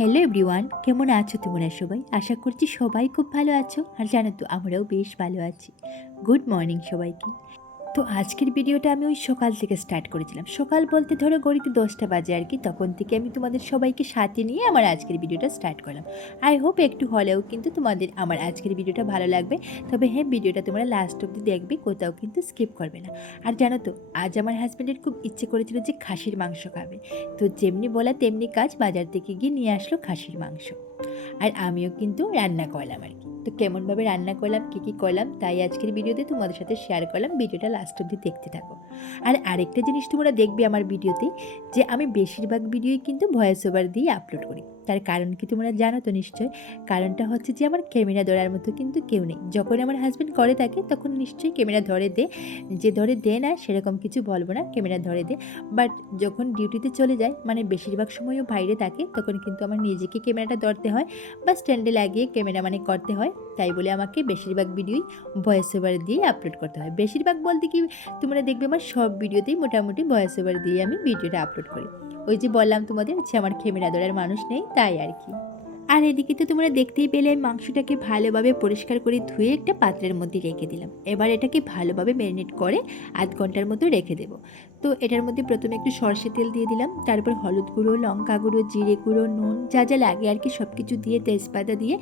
Hello everyone, কেমন আছো তোমরা সবাই? আশা করছি সবাই খুব ভালো আছো। আর জানো তো আমরাও বেশ ভালো আছি। গুড মর্নিং সবাইকে। তো আজকের ভিডিওটা আমি ওই সকাল থেকে স্টার্ট করেছিলাম। সকাল বলতে ধরো ঘড়িতে 10টা বাজে আর কি। তখন থেকে আমি তোমাদের সবাইকে সাথে নিয়ে আমার আজকের ভিডিওটা স্টার্ট করলাম। আই হোপ একটু হলেও কিন্তু তোমাদের আমার আজকের ভিডিওটা ভালো লাগবে। তবে হ্যাঁ, ভিডিওটা তোমরা লাস্ট অবধি দেখবে, কোথাও কিন্তু স্কিপ করবে না। আর জানো তো আজ আমার হাজব্যান্ডের খুব ইচ্ছে করেছিল যে খাসির মাংস খাবে। তো যেমনি বলা তেমনি কাজ, বাজার থেকে গিয়ে নিয়ে আসলো খাসির মাংস। আর আমিও কিন্তু রান্না করলাম আর কি। তো কেমনভাবে রান্না করলাম, কী করলাম, তাই আজকের ভিডিওতে তোমাদের সাথে শেয়ার করলাম। ভিডিওটা লাস্ট অবধি দেখতে থাকো। আর আরেকটা জিনিস তোমরা দেখবে আমার ভিডিওতে, যে আমি বেশিরভাগ ভিডিওই কিন্তু ভয়েস ওভার দিয়ে আপলোড করি। তার কারণ কি তোমরা জানো তো নিশ্চয়। কারণটা হচ্ছে যে আমার ক্যামেরা ধরার মতো কিন্তু কেউ নেই। যখন আমার হাজব্যান্ড করে থাকে তখন নিশ্চয়ই ক্যামেরা ধরে দে, যে ধরে দে না সেরকম কিছু বলবো না, ক্যামেরা ধরে দে। বাট যখন ডিউটিতে চলে যায়, মানে বেশিরভাগ সময়ও বাইরে থাকে, তখন কিন্তু আমার নিজেকে ক্যামেরাটা ধরতে হয় বা স্ট্যান্ডে লাগিয়ে ক্যামেরা মানে করতে হয়। তাই বলে আমাকে বেশিরভাগ ভিডিওই ভয়েস ওভার দিয়ে আপলোড করতে হয়। বেশিরভাগ বলতে কি, তোমরা দেখবে আমার সব ভিডিওতেই মোটামুটি ভয়েস ওভার দিয়ে আমি ভিডিওটা আপলোড করি। ওই যে বললাম তোমাদের যে আমার ক্যামেরা ধরার মানুষ নেই, তাই আর কি। আর এদিকে তো তোমরা দেখতেই পেলে মাংসটাকে ভালোভাবে পরিষ্কার করে ধুয়ে একটা পাত্রের মধ্যে রেখে দিলাম। এবার এটাকে ভালোভাবে ম্যারিনেট করে আধ ঘন্টার মতো রেখে দেবো। তো এটার মধ্যে প্রথমে একটু সর্ষে তেল দিয়ে দিলাম, তারপর হলুদ গুঁড়ো, লঙ্কা গুঁড়ো, জিরে গুঁড়ো, নুন, যা যা লাগে আর কি সব কিছু দিয়ে, তেজপাতা দিয়ে,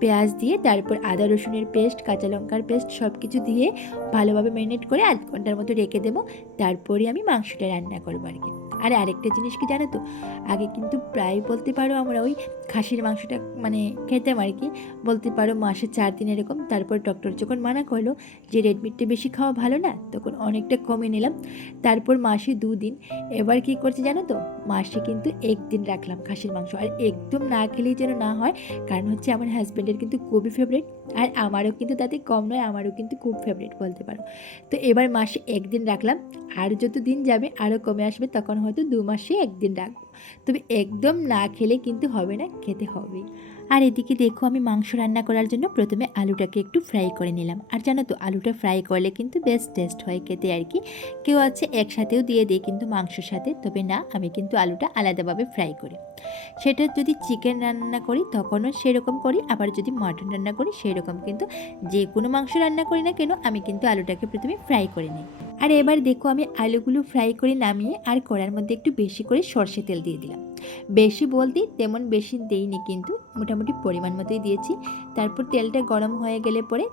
পেঁয়াজ দিয়ে, তারপর আদা রসুনের পেস্ট, কাঁচা লঙ্কার পেস্ট সব কিছু দিয়ে ভালোভাবে ম্যারিনেট করে আধ ঘন্টার মতো রেখে দেবো। তারপরে আমি মাংসটা রান্না করবো আর কি। আর আরেকটা জিনিস কি জানো তো, আগে কিন্তু প্রায় বলতে পারো আমরা ওই খাসির মাংসটা মানে খেতাম আর কি, বলতে পারো মাসে 4 দিন এরকম। তারপর ডক্টর যখন মানা করলো যে রেড মিটটা বেশি খাওয়া ভালো না, তখন অনেকটা কমে নিলাম। তারপর মাসে 2 দিন। এবার কি করছি জানো তো, মাসে কিন্তু 1 দিন রাখলাম খাসির মাংস। আর একদম না খেলেই যেন না হয়, কারণ হচ্ছে আমার হাজব্যান্ডের কিন্তু খুবই ফেভারিট। আর আমারও কিন্তু তাতে কম নয়, আমারও কিন্তু খুব ফেভারিট বলতে পারো। তো এবার মাসে 1 দিন রাখলাম। আর যত দিন যাবে আরও কমে আসবে, তখন হয়তো 2 মাসে 1 দিন রাখবো। তবে একদম না খেলে কিন্তু হবে না, খেতে হবেই। আর এদিকে দেখো আমি মাংস রান্না করার জন্য প্রথমে আলুটাকে একটু ফ্রাই করে নিলাম। আর জানো তো আলুটা ফ্রাই করলে কিন্তু বেশ টেস্ট হয় খেতে আর কি। কেউ আছে একসাথেও দিয়ে দেয় কিন্তু মাংসর সাথে, তবে না, আমি কিন্তু আলুটা আলাদাভাবে ফ্রাই করি। সেটা যদি চিকেন রান্না করি তখনও সেরকম করি, আবার যদি মাটন রান্না করি সেরকম। কিন্তু যে কোনো মাংস রান্না করি না কেন, আমি কিন্তু আলুটাকে প্রথমে ফ্রাই করে নিই। আর এবার দেখো আমি আলুগুলো ফ্রাই করে নামিয়ে আর কড়ার মধ্যে একটু বেশি করে সর্ষে তেল দিয়ে দিলাম। বেশি বলতে তেমন বেশি দেইনি, কিন্তু মোটামুটি পরিমাণ মতোই দিয়েছি। তারপর তেলটা গরম হয়ে গেলে পরে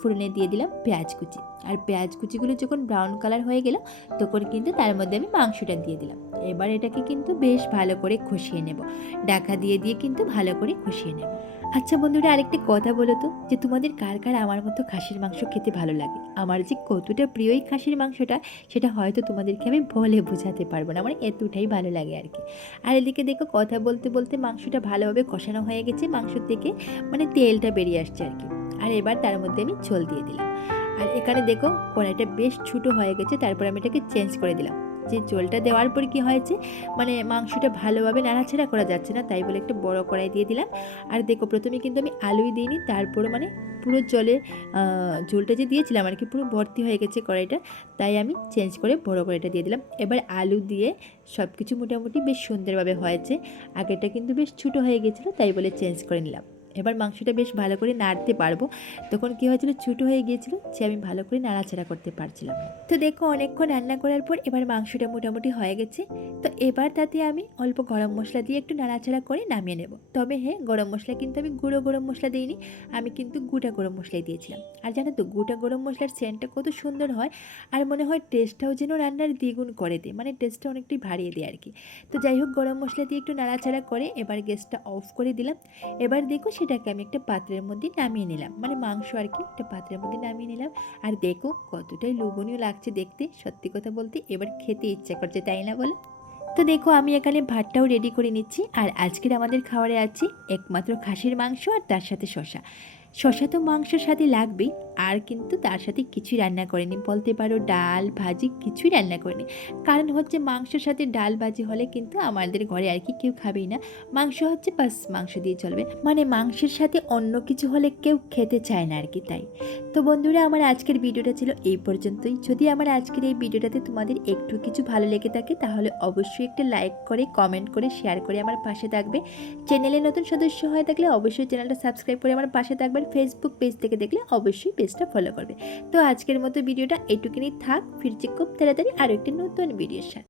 ফোড়নে দিয়ে দিলাম পেঁয়াজ কুচি। আর পেঁয়াজ কুচিগুলো যখন ব্রাউন কালার হয়ে গেল, তখন কিন্তু তার মধ্যে আমি মাংসটা দিয়ে দিলাম। এবার এটাকে কিন্তু বেশ ভালো করে কষিয়ে নেব, ঢাকা দিয়ে দিয়ে কিন্তু ভালো করে কষিয়ে নেব। আচ্ছা বন্ধুরা, আরেকটা কথা বলো তো, যে তোমাদের কার কার আমার মতো খাসির মাংস খেতে ভালো লাগে? আমার যে কতটা প্রিয় এই খাসির মাংসটা, সেটা হয়তো তোমাদেরকে আমি বলে বোঝাতে পারবো না, আমার এতটাই ভালো লাগে আর কি। আর এদিকে দেখো কথা বলতে বলতে মাংসটা ভালোভাবে কষানো হয়ে গেছে, মাংস থেকে মানে তেলটা বেরিয়ে আসছে আর কি। আর এবার তার মধ্যে আমি ঝোল দিয়ে দিলাম। আর এখানে দেখো কড়াইটা বেশ ছোটো হয়ে গেছে, তারপর আমি এটাকে চেঞ্জ করে দিলাম। যে জলটা দেওয়ার পর কি হয়েছে, মানে মাংসটা ভালোভাবে নাড়াচাড়া করা যাচ্ছে না, তাই বলে একটা বড় কড়াই দিয়ে দিলাম। আর দেখো প্রথমে কিন্তু আমি আলুই দিইনি, তারপরে মানে পুরো জলে ঝোলটা যে দিয়েছিলাম আর কি পুরো ভর্তি হয়ে গেছে কড়াইটা, তাই আমি চেঞ্জ করে বড় কড়াইটা দিয়ে দিলাম। এবার আলু দিয়ে সব কিছু মোটামুটি বেশ সুন্দরভাবে হয়েছে। আগেরটা কিন্তু বেশ ছোটো হয়ে গেছিলো, তাই বলে চেঞ্জ করে নিলাম। এবার মাংসটা বেশ ভালো করে নাড়তে পারবো। তখন কী হয়েছিল, ছোটো হয়ে গিয়েছিলো, যে আমি ভালো করে নাড়াচাড়া করতে পারছিলাম না। তো দেখো অনেকক্ষণ রান্না করার পর এবার মাংসটা মোটামুটি হয়ে গেছে। তো এবার তাতে আমি অল্প গরম মশলা দিয়ে একটু নাড়াচাড়া করে নামিয়ে নেব। তবে হ্যাঁ, গরম মশলা কিন্তু আমি গুঁড়ো গরম মশলা দিইনি, আমি কিন্তু গোটা গরম মশলাই দিয়েছিলাম। আর জানো তো গোটা গরম মশলার সেন্টটা কত সুন্দর হয়, আর মনে হয় টেস্টটাও যেন রান্নার দ্বিগুণ করে দেয়, মানে টেস্টটা অনেকটাই বাড়িয়ে দেয় আর কি। তো যাই হোক, গরম মশলা দিয়ে একটু নাড়াচাড়া করে এবার গ্যাসটা অফ করে দিলাম। এবার দেখো সেটাকে আমি একটা পাত্রের মধ্যে নামিয়ে নিলাম, মানে মাংস আর কি একটা পাত্রের মধ্যে নামিয়ে নিলাম। আর দেখো কতটাই লোভনীয় লাগছে দেখতে, সত্যি কথা বলতে এবার খেতে ইচ্ছা করছে, তাই না বলো? তো দেখো আমি এখানে ভাতটাও রেডি করে নিচ্ছি। আর আজকের আমাদের খাবারে আছে একমাত্র খাসির মাংস আর তার সাথে শসা। শশা তো মাংসের সাথে লাগবেই, আর কিন্তু তার সাথে কিছুই রান্না করিনি, বলতে পারো ডাল ভাজি কিছুই রান্না করিনি। কারণ হচ্ছে মাংসের সাথে ডাল ভাজি হলে কিন্তু আমাদের ঘরে আর কি কেউ খাবেই না। মাংস হচ্ছে বাস মাংস দিয়ে চলবে, মানে মাংসের সাথে অন্য কিছু হলে কেউ খেতে চায় না আর কি। তাই তো বন্ধুরা, আমার আজকের ভিডিওটা ছিল এই পর্যন্তই। যদি আমার আজকের এই ভিডিওটাতে তোমাদের একটু কিছু ভালো লেগে থাকে তাহলে অবশ্যই একটা লাইক করে, কমেন্ট করে, শেয়ার করে আমার পাশে থাকবে। চ্যানেলে নতুন সদস্য হয়ে থাকলে অবশ্যই চ্যানেলটা সাবস্ক্রাইব করে আমার পাশে থাকবেন। ফেসবুক পেজ থেকে দেখলে অবশ্যই পেজটা ফলো করবে। তো আজকের মতো ভিডিওটা এইটুকুনি থাক, ফিরছি খুব তাড়াতাড়ি আরও একটি নতুন ভিডিওর সাথে।